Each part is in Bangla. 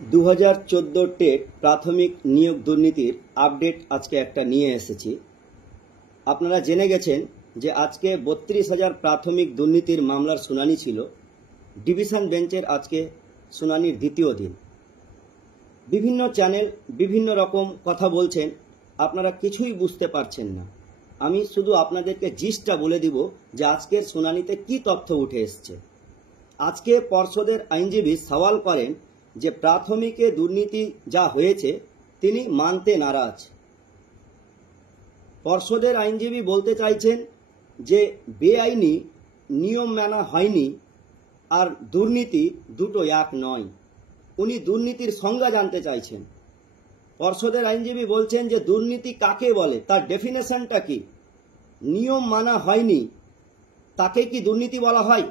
2014 টেট প্রাথমিক নিয়োগ দুর্নীতির আপডেট আজকে একটা নিয়ে এসেছি। আপনারা জেনে গেছেন যে আজকে 32,000 প্রাথমিক দুর্নীতির মামলার শুনানি ছিল। ডিভিশন বেঞ্চের আজকে শুনানির দ্বিতীয় দিন। বিভিন্ন চ্যানেল বিভিন্ন রকম কথা বলছেন, আপনারা কিছুই বুঝতে পারছেন না। আমি শুধু আপনাদেরকে জিস্টটা বলে দিব যে আজকের শুনানিতে কি তথ্য উঠে এসছে। আজকে পর্ষদের আইনজীবী সওয়াল করেন যে প্রাথমিকে দুর্নীতি যা হয়েছে তিনি মানতে নারাজ। পর্ষদের আইনজীবী বলতে চাইছেন যে বেআইনি নিয়ম মানা হয়নি আর দুর্নীতি দুটো এক নয়। উনি দুর্নীতির সংজ্ঞা জানতে চাইছেন। পর্ষদের আইনজীবী বলছেন যে দুর্নীতি কাকে বলে, তার ডেফিনেশনটা কি। নিয়ম মানা হয়নি তাকে কি দুর্নীতি বলা হয়?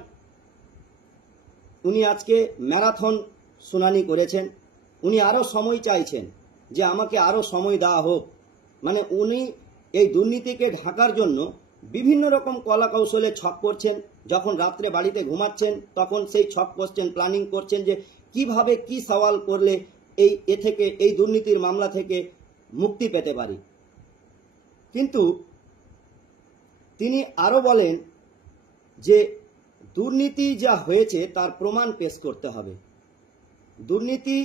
উনি আজকে ম্যারাথন শুনানি করেছেন। উনি আরও সময় চাইছেন যে আমাকে আরও সময় দেওয়া হোক। মানে উনি এই দুর্নীতিকে ঢাকার জন্য বিভিন্ন রকম কলা কৌশলে ছক করছেন। যখন রাত্রে বাড়িতে ঘুমাচ্ছেন তখন সেই ছক করছেন, প্ল্যানিং করছেন যে কিভাবে কি সওয়াল করলে এই দুর্নীতির মামলা থেকে মুক্তি পেতে পারি। কিন্তু তিনি আরও বলেন যে দুর্নীতি যা হয়েছে তার প্রমাণ পেশ করতে হবে। দুর্নীতি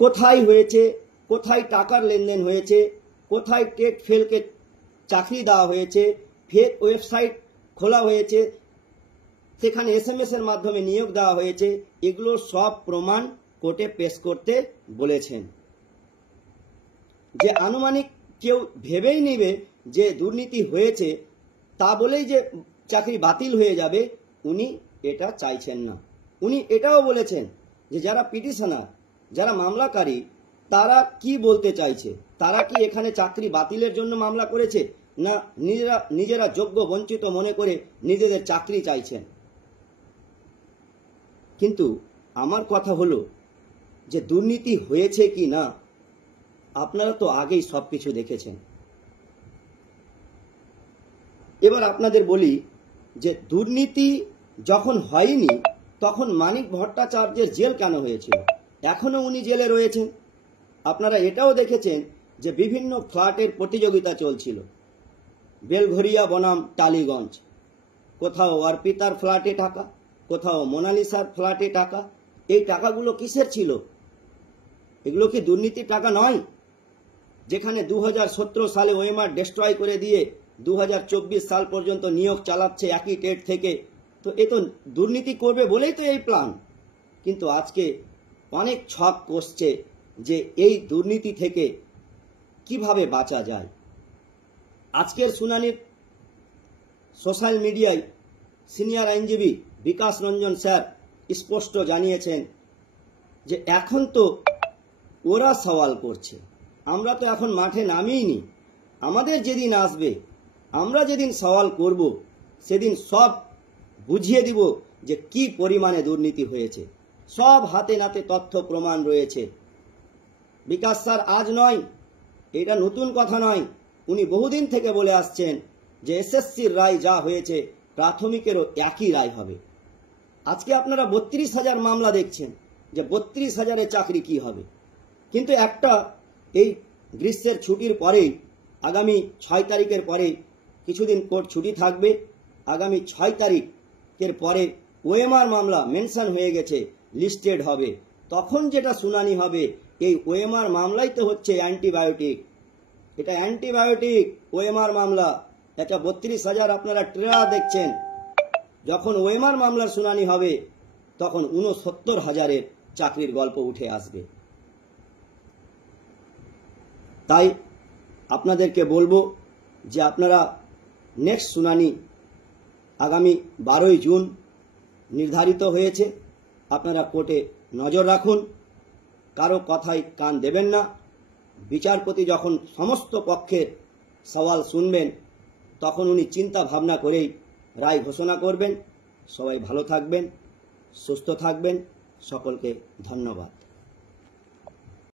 কোথায় হয়েছে, কোথায় টাকার লেনদেন হয়েছে, কোথায় টেট ফেলকে চাকরি দেওয়া হয়েছে, ফেক ওয়েবসাইট খোলা হয়েছে, সেখানে SMS এর মাধ্যমে নিয়োগ দেওয়া হয়েছে, এগুলো সব প্রমাণ কোর্টে পেশ করতে বলেছেন। যে আনুমানিক কেউ ভেবেই নেবে যে দুর্নীতি হয়েছে তা বলেই যে চাকরি বাতিল হয়ে যাবে, উনি এটা চাইছেন না। উনি এটাও বলেছেন যে যারা পিটিশনার, যারা মামলাকারী, তারা কি বলতে চাইছে। তারা কি এখানে চাকরি বাতিলের জন্য মামলা করেছে, না নিজেরা যোগ্য বঞ্চিত মনে করে নিজেদের চাকরি চাইছেন। কিন্তু আমার কথা হলো যে দুর্নীতি হয়েছে কি না আপনারা তো আগেই সবকিছু দেখেছেন। এবার আপনাদের বলি যে দুর্নীতি যখন হয়নি তখন মানিক ভট্টাচার্যের জেল কেন হয়েছিল, এখনো উনি জেলে রয়েছেন। আপনারা এটাও দেখেছেন যে বিভিন্ন ফ্ল্যাটের প্রতিযোগিতা চলছিল, বেলঘরিয়া বনাম টালিগঞ্জ। কোথাও অর্পিতার ফ্ল্যাটে টাকা, কোথাও মোনালিসার ফ্ল্যাটে টাকা। এই টাকাগুলো কিসের ছিল? এগুলো কি দুর্নীতির টাকা নয়? যেখানে 2017 সালে ওএমআর ডিস্ট্রয় করে দিয়ে 2024 সাল পর্যন্ত নিয়োগ চালাচ্ছে একই টেট থেকে, তো এ তো দুর্নীতি করবে বলেই তো এই প্ল্যান। কিন্তু আজকে অনেক ছক কষছে যে এই দুর্নীতি থেকে কিভাবে বাঁচা যায়। আজকের শুনানির সোশ্যাল মিডিয়ায় সিনিয়র আইনজীবী বিকাশ রঞ্জন স্যার স্পষ্ট জানিয়েছেন যে এখন তো ওরা সওয়াল করছে, আমরা তো এখন মাঠে নামিনি। আমাদের যেদিন আসবে, আমরা যেদিন সওয়াল করব, সেদিন সব বুঝিয়ে দিব যে কি পরিমাণে দুর্নীতি হয়েছে। সব হাতে নাতে তথ্য প্রমাণ রয়েছে। বিকাশ স্যার আজ নয়, এটা নতুন কথা নয়। উনি বহুদিন থেকে বলে আসছেন যে SSCর রায় যা হয়েছে প্রাথমিকেরও একই রায় হবে। আজকে আপনারা 32,000 মামলা দেখছেন যে 32,000-এর চাকরি কি হবে। কিন্তু একটা এই গ্রীষ্মের ছুটির পরেই, আগামী 6 তারিখের পরে কিছুদিন কোর্ট ছুটি থাকবে। আগামী 6 তারিখের পরে ওএমআর মামলা মেনশন হয়ে গেছে, লিস্টেড হবে। তখন যেটা শুনানি হবে, এই ওএমআর মামলাই তো হচ্ছে অ্যান্টিবায়োটিক। এটা অ্যান্টিবায়োটিক ওএমআর মামলা। এটা 32,000 আপনারা ট্রেয়া দেখছেন। যখন ওএমআর মামলার শুনানি হবে তখন 69,000-এর চাকরির গল্প উঠে আসবে। তাই আপনাদেরকে বলবো যে আপনারা নেক্সট শুনানি আগামী 12ই জুন নির্ধারিত হয়েছে। আপনারা কোর্টে নজর রাখুন, কারো কথায় কান দেবেন না। বিচারপতি যখন সমস্ত পক্ষের সওয়াল শুনবেন তখন উনি চিন্তা ভাবনা করেই রায় ঘোষণা করবেন। সবাই ভালো থাকবেন, সুস্থ থাকবেন। সকলকে ধন্যবাদ।